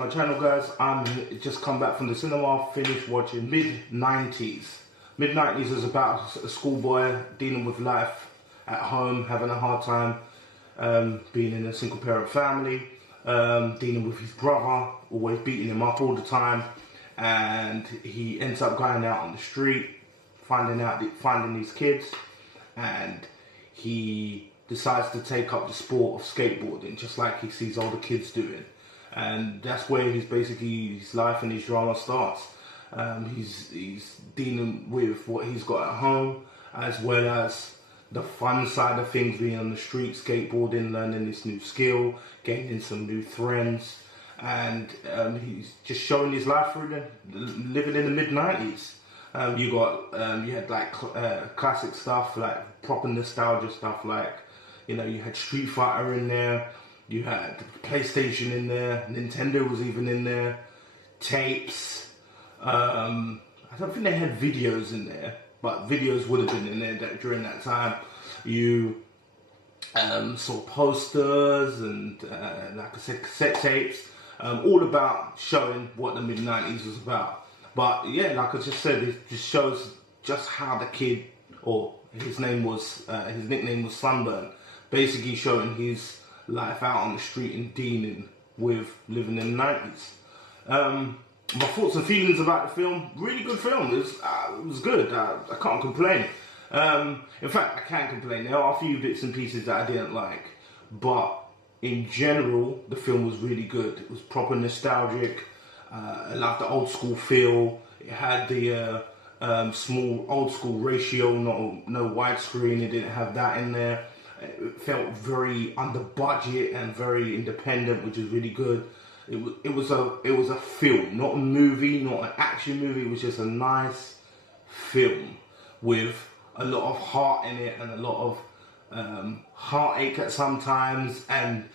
to my channel, guys. I'm just come back from the cinema, finished watching Mid90s. Mid90s is about a schoolboy dealing with life at home, having a hard time being in a single parent family, dealing with his brother, always beating him up all the time, and he ends up going out on the street, finding these kids, and he decides to take up the sport of skateboarding, just like he sees all the kids doing. And that's where his life and his drama starts. He's dealing with what he's got at home, as well as the fun side of things, being on the street, skateboarding, learning this new skill, gaining some new friends, and he's just showing his life through living in the mid-90s. You had like classic stuff, like proper nostalgia stuff, like, you know, you had Street Fighter in there, you had PlayStation in there, Nintendo was even in there, tapes. I don't think they had videos in there, but videos would have been in there during that time. You saw posters and, like I said, cassette tapes, all about showing what the mid-90s was about. But yeah, like I just said, it just shows just how the kid, or his nickname was Sunburn, basically showing his life out on the street and dealing with living in the 90s. My thoughts and feelings about the film: really good film. It was good. I can't complain. In fact, I can complain. There are a few bits and pieces that I didn't like, but in general, the film was really good. It was proper nostalgic. I loved the old school feel. It had the small old school ratio, no widescreen. It didn't have that in there. It felt very under budget and very independent, which is really good. It was a film, not a movie, not an action movie. It was just a nice film with a lot of heart in it and a lot of heartache at sometimes, and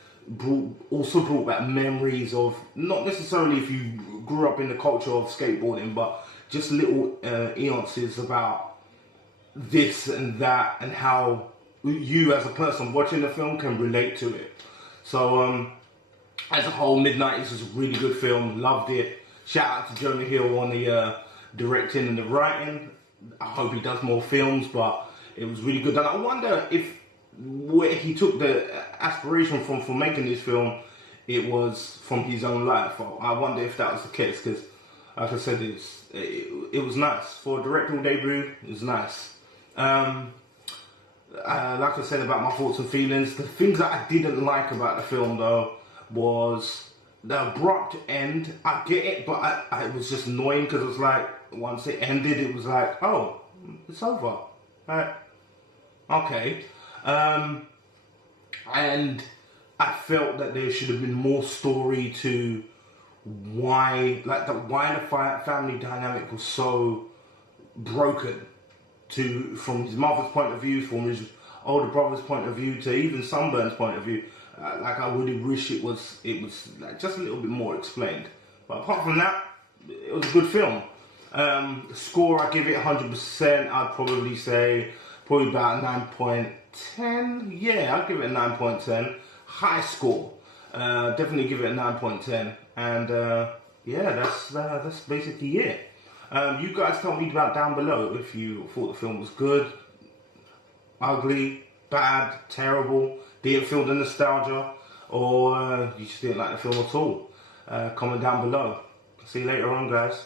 also brought back memories of, not necessarily if you grew up in the culture of skateboarding, but just little nuances about this and that, and how you as a person watching the film can relate to it. So as a whole, Mid90s was a really good film. Loved it. Shout out to Jonah Hill on the directing and the writing. I hope he does more films, but it was really good. And I wonder if where he took the aspiration from for making this film, it was from his own life. I wonder if that was the case, because like I said, it was nice. For a directorial debut, it was nice. Like I said about my thoughts and feelings, the things that I didn't like about the film though was the abrupt end. I get it, but it was just annoying, because it was like, once it ended, it was like, oh, it's over. Okay. And I felt that there should have been more story to why the family dynamic was so broken, from his mother's point of view, from his older brother's point of view, to even Sunburn's point of view. Like, I really wish it was like just a little bit more explained. But apart from that, it was a good film. The score, I give it 100%. I'd probably say about 9.10. Yeah, I'd give it a 9.10. High score. Definitely give it a 9.10. And yeah, that's basically it. You guys tell me down below if you thought the film was good, ugly, bad, terrible, didn't feel the nostalgia, or you just didn't like the film at all. Comment down below. See you later on, guys.